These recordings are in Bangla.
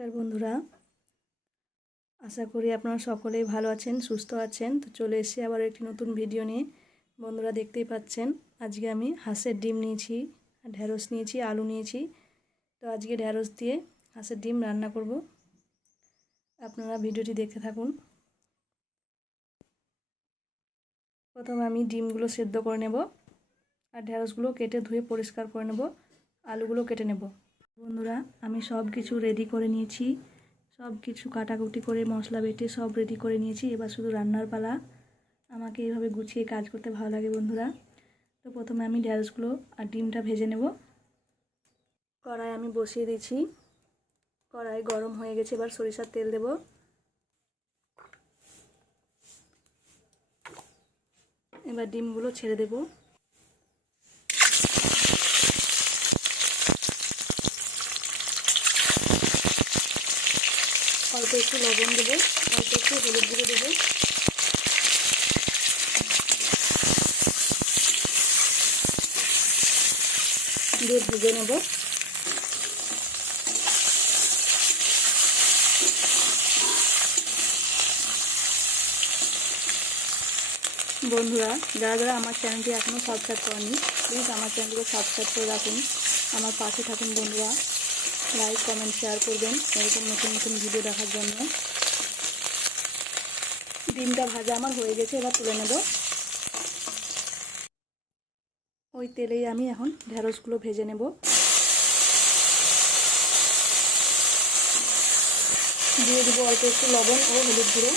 নমস্কার বন্ধুরা। আশা করি আপনারা সকলেই ভালো আছেন, সুস্থ আছেন। তো চলে এসে আবার একটি নতুন ভিডিও নিয়ে। বন্ধুরা দেখতেই পাচ্ছেন, আজকে আমি হাঁসের ডিম নিয়েছি ঢ্যাঁড়স নিয়েছি, আলু নিয়েছি। তো আজকে ঢ্যাঁড়স দিয়ে হাঁসের ডিম রান্না করব। আপনারা ভিডিওটি দেখতে থাকুন। প্রথমে আমি ডিমগুলো সেদ্ধ করে নেব, আর ঢ্যাঁড়সগুলো কেটে ধুয়ে পরিষ্কার করে নেব, আলুগুলো কেটে নেব। বন্ধুরা, আমি সব কিছু রেডি করে নিয়েছি। সব কিছু কাটাকুটি করে, মশলা বেটে সব রেডি করে নিয়েছি। এবার শুধু রান্নার পালা। আমাকে এইভাবে গুছিয়ে কাজ করতে ভালো লাগে বন্ধুরা। তো প্রথমে আমি ঢ্যাঁড়সগুলো আর ডিমটা ভেজে নেব। কড়াই আমি বসিয়ে দিয়েছি। কড়াই গরম হয়ে গেছে, এবার সরিষার তেল দেব। এবার ডিমগুলো ছেড়ে দেবো। অল্প একটু লবণ দেবো অল্প একটু হলুদ গুঁড়ো দেবো। দিয়ে ভেজে নেব। বন্ধুরা, যারা যারা আমার চ্যানেলটি এখনও সাবস্ক্রাইব করেনি প্লিজ আমার চ্যানেলটিকে সাবস্ক্রাইব করে রাখুন। আমার পাশে থাকুন বন্ধুরা। লাইক কমেন্ট শেয়ার করবেন। এরকম নতুন নতুন ভিডিও দেখার জন্য। ডিমটা ভাজা আমার হয়ে গেছে, এবার তুলে নেব। ওই তেলেই আমি এখন ঢেঁড়সগুলো ভেজে নেব। দিয়ে দেবো অল্প একটু লবণ ও হলুদ গুঁড়ো।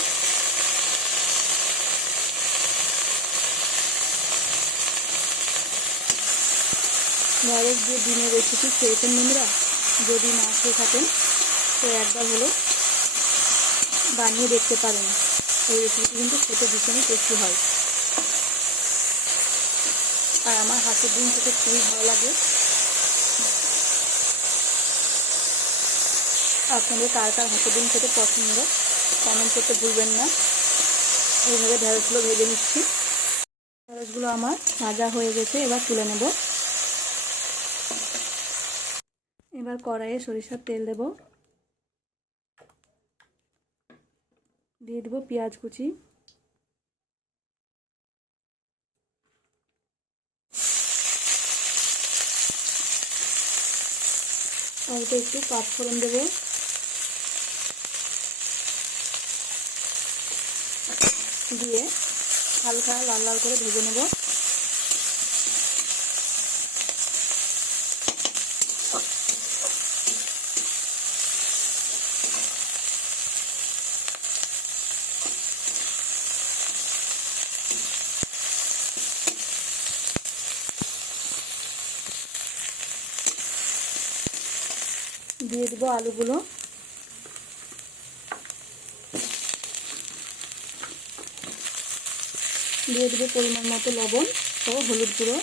ঢেঁড়স দিয়ে ডিমের রেসিপি খেয়েছেন বন্ধুরা যদি না খেয়ে থাকেন, তো একবার হলো বানিয়ে দেখতে পারেন। এই রেসিপিটি কিন্তু খেতে ভীষণই টেস্টি হয়। আর আমার হাতের ডিম খেতে খুবই ভালো লাগে। আপনাদের কার কার হাতের ডিম খেতে পছন্দ কমেন্ট করতে ভুলবেন না। এইভাবে ঢেঁড়সগুলো ভেজে নিচ্ছি। ঢেঁড়সগুলো আমার ভাজা হয়ে গেছে, এবার তুলে নেব। এবার কড়াইয়ে সরিষার তেল দেব। দিয়ে দেবো পেঁয়াজ কুচি। অল্প একটু পাঁচফোড়ন দেবো। দিয়ে হালকা লাল লাল করে ভেজে নেব। দিয়ে দেবো আলুগুলো। দিয়ে দেবো পরিমাণ মতো লবণ ও হলুদ গুঁড়ো।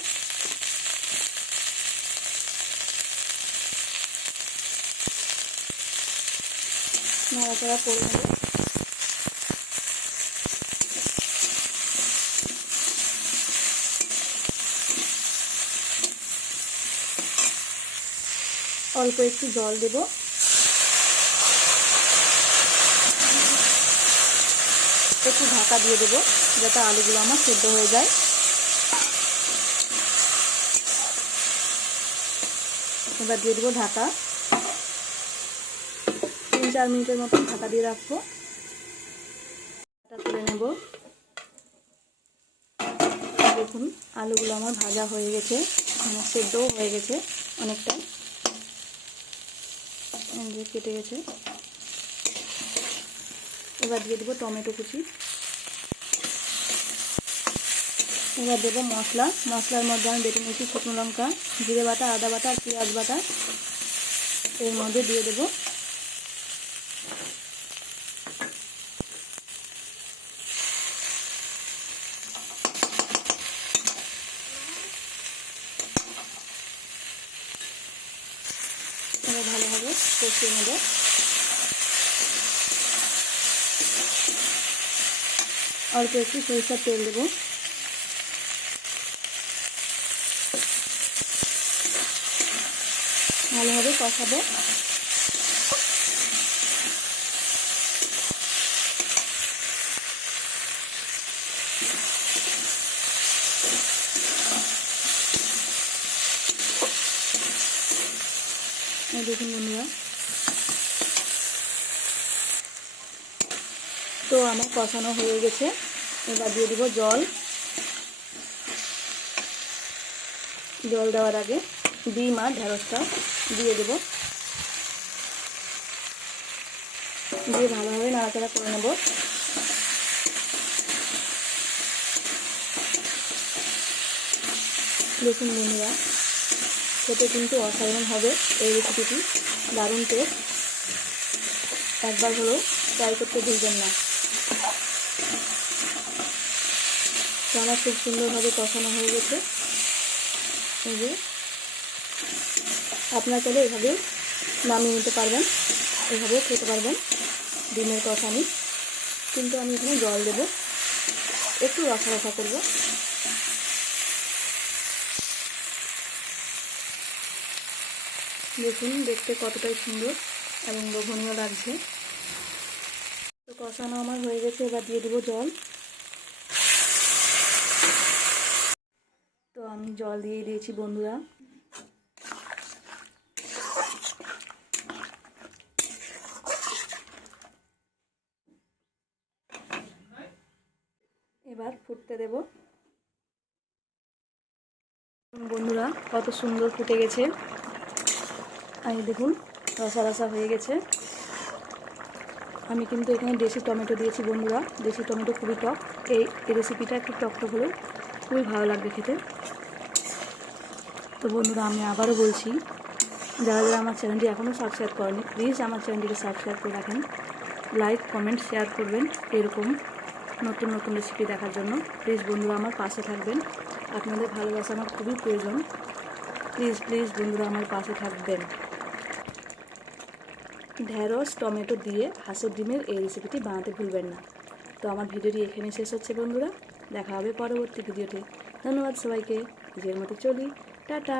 নাড়াচাড়া করে নেব। অল্প একটু জল দেব। একটু ঢাকা দিয়ে দেবো, যাতে আলুগুলো আমার সেদ্ধ হয়ে যায়। এবার দিয়ে দেবো ঢাকা। তিন, চার মিনিটের মতন ঢাকা দিয়ে রাখব। তুলে নেব। দেখুন, আলুগুলো আমার ভাজা হয়ে গেছে মানে সেদ্ধও হয়ে গেছে অনেকটা। যে কেটে গেছে। এবার দিয়ে দেবো টমেটো কুচি। এবার দেবো মশলা। মশলার মধ্যে আমি বেটে নিয়েছি শুকনো লঙ্কা, জিরে বাটা, আদা বাটা, আর পেঁয়াজ বাটা। এর মধ্যে দিয়ে দেবো এবার কষিয়ে নেব। অল্প একটু সরিষার তেল দেব। ভালোভাবে কষাবো। দেখুন বন্ধুরা। তো আমার কষানো হয়ে গেছে। এবার দিয়ে দিব জল। জল দেওয়ার আগে ডিম আর ঢেঁড়সটা দিয়ে দেব। দিয়ে ভালোভাবে নাড়াচাড়া করে নেব। দেখুন বন্ধুরা। খেতে কিন্তু অসাধারণ হবে এই রেসিপিটি দারুণ টেস্ট একবার হলেও ট্রাই করতে ভুলবেন না। আমার খুব সুন্দরভাবে কষানো হয়ে গেছে। এই যে, আপনারা চাইলে এভাবে নামিয়ে নিতে পারবেন, এভাবে খেতে পারবেন ডিমের কষানি। কিন্তু আমি এখানে জল দেব। একটু রসা রসা করব। দেখুন দেখতে কতটাই সুন্দর এবং লোভনীয় লাগছে। তো কষানো আমার হয়ে গেছে, এবার দিয়ে দেবো জল। তো আমি জল দিয়ে দিয়েছি বন্ধুরা। এবার ফুটতে দেব। বন্ধুরা, কত সুন্দর ফুটে গেছে। আর দেখুন, রসা রসা হয়ে গেছে। আমি কিন্তু এখানে দেশি টমেটো দিয়েছি বন্ধুরা। দেশি টমেটো খুবই টক। এই রেসিপিটা একটু টক টক হলে খুবই ভালো লাগবে খেতে। তো বন্ধুরা, আমি আবারও বলছি, যারা যারা আমার চ্যানেলটি এখনও সাবস্ক্রাইব করেনি প্লিজ আমার চ্যানেলটিকে সাবস্ক্রাইব করে রাখেন। লাইক কমেন্ট শেয়ার করবেন এরকম নতুন নতুন রেসিপি দেখার জন্য। প্লিজ বন্ধুরা, আমার পাশে থাকবেন। আপনাদের ভালোবাসা আমার খুবই প্রয়োজন। প্লিজ প্লিজ বন্ধুরা, আমার পাশে থাকবেন। ঢ্যাঁড়স টমেটো দিয়ে হাঁসের ডিমের এই রেসিপিটি বানাতে ভুলবেন না। তো আমার ভিডিওটি এখানে শেষ হচ্ছে বন্ধুরা। দেখা হবে পরবর্তী ভিডিওতে। ধন্যবাদ সবাইকে। নিজের মতো চলি। টাটা!